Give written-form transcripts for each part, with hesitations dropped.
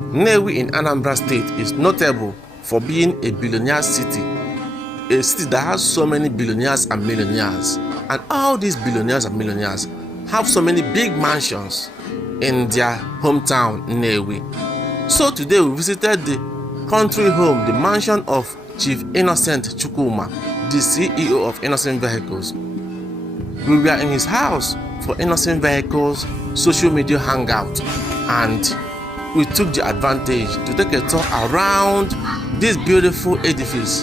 Nnewi in Anambra State is notable for being a billionaire city, a city that has so many billionaires and millionaires. And all these billionaires and millionaires have so many big mansions in their hometown, Nnewi. So today we visited the country home, the mansion of Chief Innocent Chukwuma, the CEO of Innocent Vehicles. We were in his house for Innocent Vehicles social media hangout, and we took the advantage to take a tour around this beautiful edifice.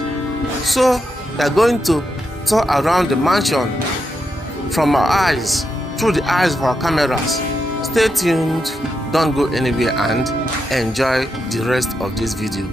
So we are going to tour around the mansion from our eyes, through the eyes of our cameras. Stay tuned, don't go anywhere, and enjoy the rest of this video.